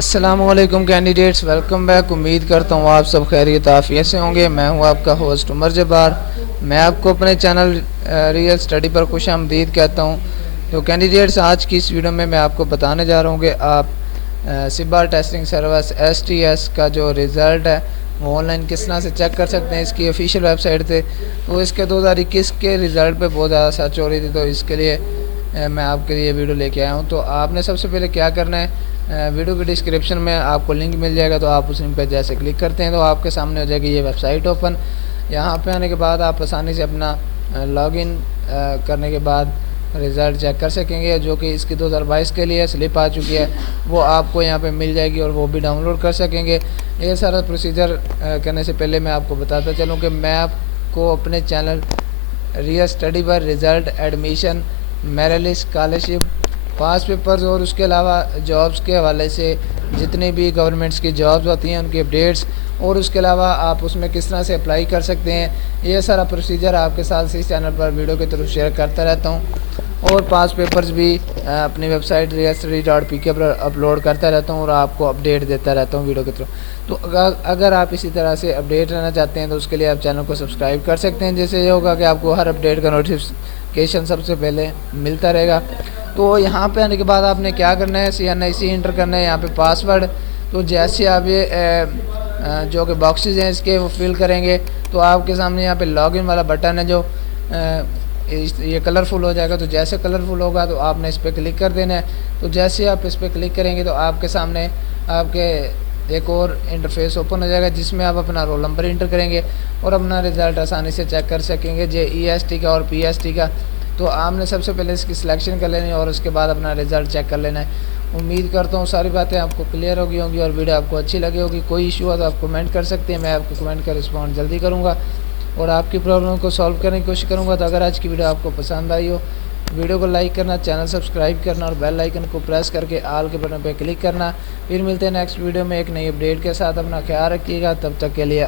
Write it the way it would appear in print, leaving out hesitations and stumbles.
अस्सलामुअलैकुम candidates, welcome back. उम्मीद करता हूँ आप सब खैरियत आफियत से होंगे। मैं हूँ आपका होस्ट उमर जब्बार। मैं आपको अपने चैनल रियल स्टडी पर खुश आमदीद कहता हूँ। तो कैंडिडेट्स, आज की इस वीडियो में मैं आपको बताने जा रहा हूँ कि आप सिब्बा टेस्टिंग सर्विस STS का जो रिज़ल्ट है वो ऑनलाइन किस तरह से चेक कर सकते हैं। इसकी ऑफिशियल वेबसाइट थे तो इसके 2021 के रिज़ल्ट पे बहुत ज़्यादा सर्च हो रही थी, तो इसके लिए मैं आपके लिए वीडियो लेके आया हूँ। तो आपने सबसे पहले क्या करना है, वीडियो के डिस्क्रिप्शन में आपको लिंक मिल जाएगा, तो आप उस लिंक पर जैसे क्लिक करते हैं तो आपके सामने हो जाएगी ये वेबसाइट ओपन। यहाँ पे आने के बाद आप आसानी से अपना लॉगिन करने के बाद रिज़ल्ट चेक कर सकेंगे। जो कि इसकी 2022 के लिए स्लिप आ चुकी है, वो आपको यहाँ पे मिल जाएगी और वो भी डाउनलोड कर सकेंगे। ये सारा प्रोसीजर करने से पहले मैं आपको बताता चलूँ कि मैं आपको अपने चैनल रियल स्टडी पर result, admission, merit list, scholarship, past papers और उसके अलावा जॉब्स के हवाले से जितनी भी गवर्नमेंट्स की जॉब्स होती हैं उनकी अपडेट्स, और उसके अलावा आप उसमें किस तरह से अप्लाई कर सकते हैं, ये सारा प्रोसीजर आपके साथ इस चैनल पर वीडियो की तरफ शेयर करता रहता हूँ। और पास पेपर्स भी अपनी वेबसाइट realstudy.pk पर अपलोड करता रहता हूँ और आपको अपडेट देता रहता हूँ वीडियो की तरफ। तो अगर आप इसी तरह से अपडेट रहना चाहते हैं तो उसके लिए आप चैनल को सब्सक्राइब कर सकते हैं, जिससे ये होगा कि आपको हर अपडेट का नोटिफिकेशन सबसे पहले मिलता रहेगा। तो यहाँ पे आने के बाद आपने क्या करना है, CNIC इंटर करना है, यहाँ पे पासवर्ड। तो जैसे आप ये जो कि बॉक्सेस हैं इसके वो फिल करेंगे तो आपके सामने यहाँ पे लॉगिन वाला बटन है जो ये कलरफुल हो जाएगा। तो जैसे कलरफुल होगा तो आपने इस पर क्लिक कर देना है। तो जैसे आप इस पर क्लिक करेंगे तो आपके सामने आपके एक और इंटरफेस ओपन हो जाएगा, जिसमें आप अपना रोल नंबर इंटर करेंगे और अपना रिज़ल्ट आसानी से चेक कर सकेंगे JEST का और PST का। तो आपने सबसे पहले इसकी सिलेक्शन कर लेनी है और उसके बाद अपना रिज़ल्ट चेक कर लेना है। उम्मीद करता हूँ सारी बातें आपको क्लियर होगी और वीडियो आपको अच्छी लगी होगी। कोई इशू हो तो आप कमेंट कर सकते हैं, मैं आपको कमेंट का रिस्पॉन्ड जल्दी करूँगा और आपकी प्रॉब्लम को सॉल्व करने की कोशिश करूँगा। तो अगर आज की वीडियो आपको पसंद आई हो, वीडियो को लाइक करना, चैनल सब्सक्राइब करना और बेल आइकन को प्रेस करके आल के बटन पर क्लिक करना। फिर मिलते हैं नेक्स्ट वीडियो में एक नई अपडेट के साथ। अपना ख्याल रखिएगा, तब तक के लिए